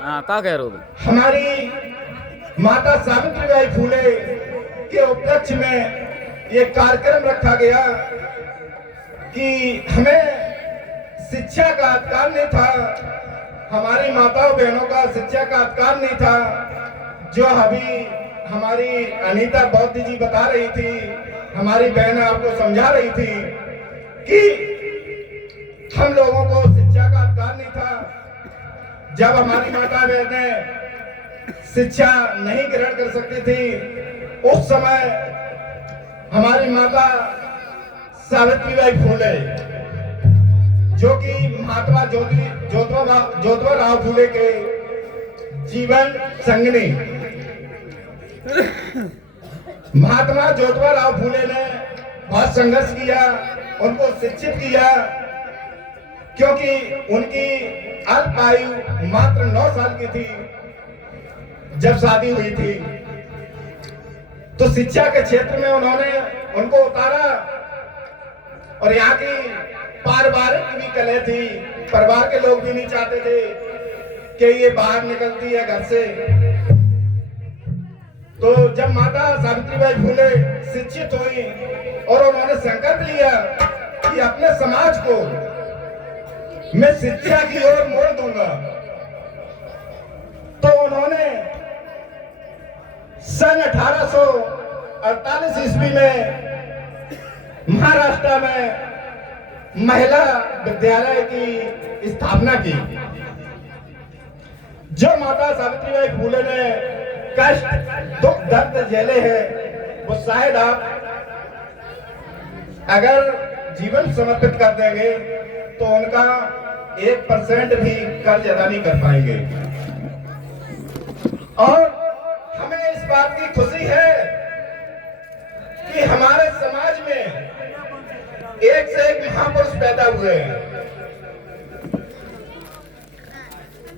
हाँ क्या कह रहे हो तुम? हमारी माता सावित्रीबाई फूले के उपलक्ष्य में ये कार्यक्रम रखा गया कि हमें शिक्षा का अधिकार नहीं था, हमारी माताओं बहनों का शिक्षा का अधिकार नहीं था। जो अभी हमारी अनीता बौद्ध जी बता रही थी, हमारी बहन आपको समझा रही थी कि हम लोगों को शिक्षा का अधिकार नहीं था। जब हमारी माता बहनें शिक्षा नहीं ग्रहण कर सकती थी, उस समय हमारी माता सावित्रीबाई फूले, जो कि महात्मा ज्योतिबा राव फूले के जीवन संगनी, महात्मा ज्योतिबा राव फूले ने बहुत संघर्ष किया, उनको शिक्षित किया, क्योंकि उनकी अल्प आयु मात्र 9 साल की थी जब शादी हुई थी। तो शिक्षा के क्षेत्र में उन्होंने उनको उतारा, और यहाँ की पारिवारिक भी कलह थी, परिवार के लोग भी नहीं चाहते थे कि ये बाहर निकलती है घर से। तो जब माता सावित्रीबाई फूले शिक्षित हुई और उन्होंने संकल्प लिया कि अपने समाज को मैं शिक्षा की ओर मोड़ दूंगा, तो उन्होंने सन 1848 ईस्वी में महाराष्ट्र में महिला विद्यालय की स्थापना की। जो माता सावित्रीबाई फूले ने कष्ट दुख दर्द झेले हैं, वो शायद आप अगर जीवन समर्पित कर देंगे तो उनका 1% भी कर्ज अदा नहीं कर पाएंगे। और हमें इस बात की खुशी है कि हमारे समाज में एक से एक महापुरुष पैदा हुए हैं।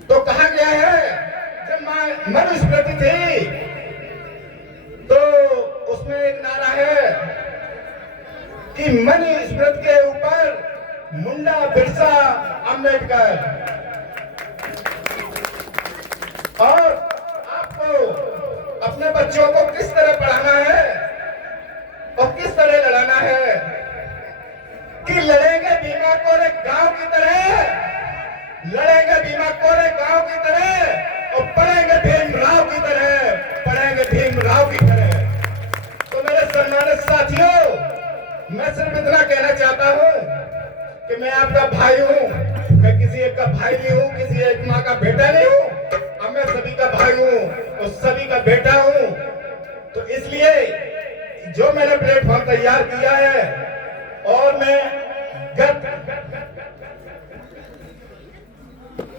तो कहा गया है, जब मनुस्मृति थी तो उसमें एक नारा है कि मनुस्मृति के ऊपर मुंडा बिरसा अंबेडकर। और आपको अपने बच्चों को किस तरह पढ़ाना है और किस तरह लड़ाना है कि लड़ेंगे भीमा कोरे गांव की तरह, लड़ेंगे भीमा कोरे गांव की तरह और पढ़ेंगे भीमराव की तरह, पढ़ेंगे भीमराव की तरह। तो मेरे सम्मानित साथियों, मैं सिर्फ इतना कहना चाहता हूं कि मैं आपका भाई हूं, मैं किसी एक का भाई नहीं हूं, किसी एक माँ का बेटा नहीं हूं, अब मैं सभी का भाई हूं और सभी का बेटा हूं। तो इसलिए जो मैंने प्लेटफॉर्म तैयार किया है, और मैं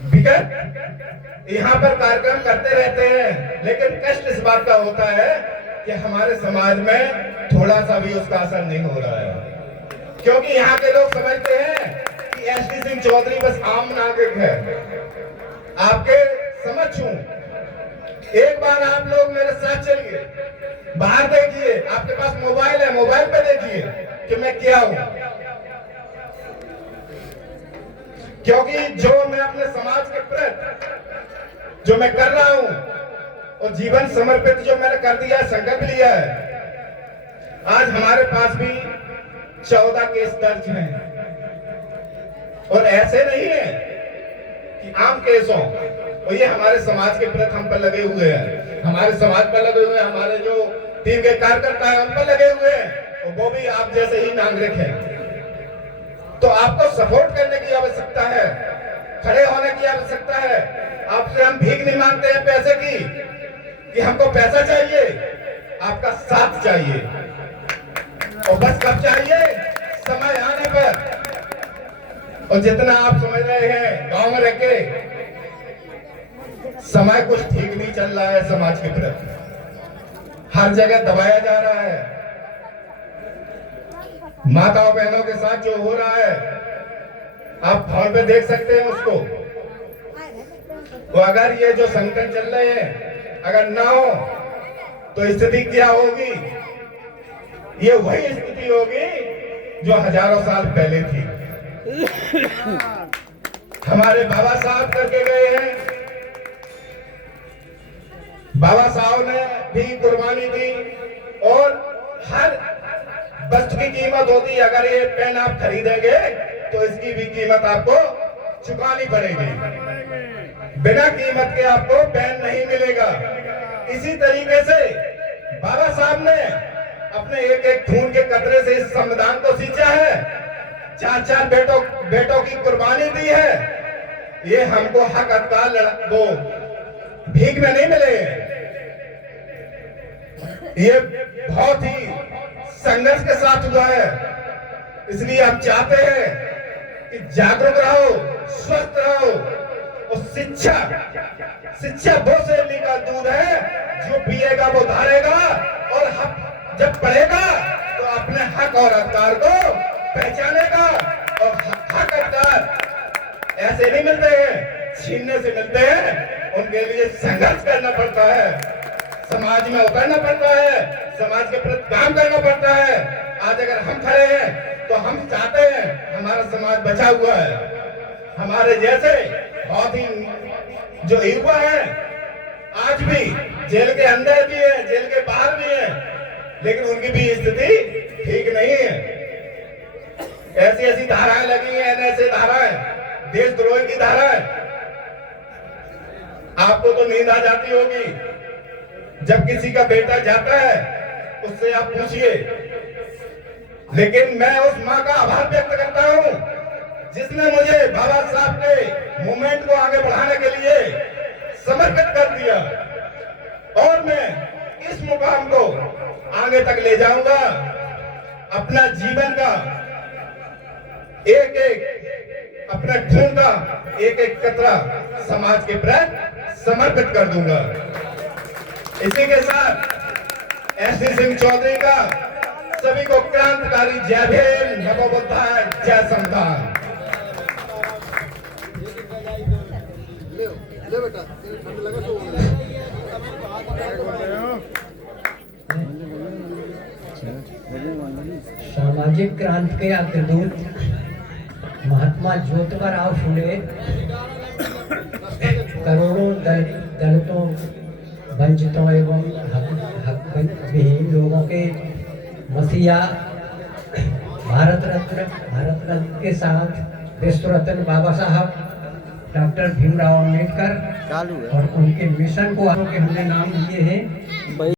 विगत यहाँ पर कार्यक्रम करते रहते हैं, लेकिन कष्ट इस बात का होता है कि हमारे समाज में थोड़ा सा भी उसका असर नहीं हो रहा है, क्योंकि यहाँ के लोग समझते हैं कि एसडी सिंह चौधरी बस आम नागरिक है। आपके समझ हूं, एक बार आप लोग मेरे साथ चलिए, बाहर देखिए, आपके पास मोबाइल है, मोबाइल पे देखिए कि मैं क्या हूं। क्योंकि जो मैं अपने समाज के प्रति जो मैं कर रहा हूं और जीवन समर्पित जो मैंने कर दिया, संकल्प लिया है, आज हमारे पास भी 14 केस दर्ज हैं। और ऐसे नहीं है कि आम केस हो, और ये हमारे समाज के प्रति हम पर लगे हुए हैं, हमारे समाज पर लगे हुए हैं, हमारे जो टीम के कार्यकर्ता हैं उन पर लगे हुए हैं, और वो भी आप जैसे ही नागरिक हैं। तो आपको सपोर्ट करने की आवश्यकता है, खड़े होने की आवश्यकता है। आपसे हम भीख नहीं मांगते हैं पैसे की कि हमको पैसा चाहिए, आपका साथ चाहिए, और बस कब चाहिए? समय आने पर। और जितना आप समझ रहे हैं, गांव में रह के समय कुछ ठीक नहीं चल रहा है, समाज के प्रति हर जगह दबाया जा रहा है। माताओं बहनों के साथ जो हो रहा है, आप फोन पे देख सकते हैं उसको। तो अगर ये जो संकट चल रहे हैं अगर ना हो तो स्थिति क्या होगी? ये वही स्थिति होगी जो हजारों साल पहले थी। हमारे बाबा साहब करके गए हैं, बाबा साहब ने भी कुर्बानी दी और हर वस्तु की कीमत होती है। अगर ये पेन आप खरीदेंगे तो इसकी भी कीमत आपको चुकानी पड़ेगी। बिना कीमत के आपको पेन नहीं मिलेगा। इसी तरीके से बाबा साहब ने अपने एक एक खून के कतरे से इस संविधान को सींचा है। चार चार बेटों की कुर्बानी दी है। ये हमको हक अधिकार वो भीख में नहीं मिले। ये बहुत ही संघर्ष के साथ हुआ है। इसलिए हम चाहते हैं कि जागरूक रहो, स्वस्थ रहो। और शिक्षा वो शैली का दूध है जो पिएगा वो धारेगा, और जब पढ़ेगा तो अपने हक और अधिकार को पहचानेगा। और हक अधिकार ऐसे नहीं मिलते हैं, छीनने से मिलते हैं। उनके लिए संघर्ष करना पड़ता है, समाज में उतरना पड़ता है, समाज के प्रति काम करना पड़ता है। आज अगर हम खड़े हैं तो हम चाहते हैं हमारा समाज बचा हुआ है। हमारे जैसे बहुत ही जो युवा है आज भी जेल के अंदर भी है, जेल के बाहर भी है, लेकिन उनकी भी स्थिति ठीक नहीं है। ऐसी ऐसी धाराएं लगी हैं, ऐसे धाराएं, देशद्रोह की धाराएं। आपको तो नींद आ जाती होगी जब किसी का बेटा जाता है, उससे आप पूछिए। लेकिन मैं उस मां का आभार व्यक्त करता हूं जिसने मुझे बाबा साहब के मूवमेंट को आगे बढ़ाने के लिए समर्पित कर दिया, और मैं इस मुकाम को आगे तक ले जाऊंगा। अपना जीवन का एक एक, अपने खून का एक एक कतरा समाज के प्रति समर्पित कर दूंगा। इसी के साथ एससी सिंह चौधरी का सभी को क्रांतिकारी जय भीम, नमो बुद्धाय, जय संविधान। सामाजिक क्रांति के अग्रदूत महात्मा ज्योतिबा फुले करोड़ों दलितों, वंचितों एवं हक विहीन लोगों के मसीहा, भारत रत्न के साथ विश्व रत्न बाबा साहब डॉक्टर भीमराव अम्बेडकर और उनके मिशन को हमने नाम दिए हैं।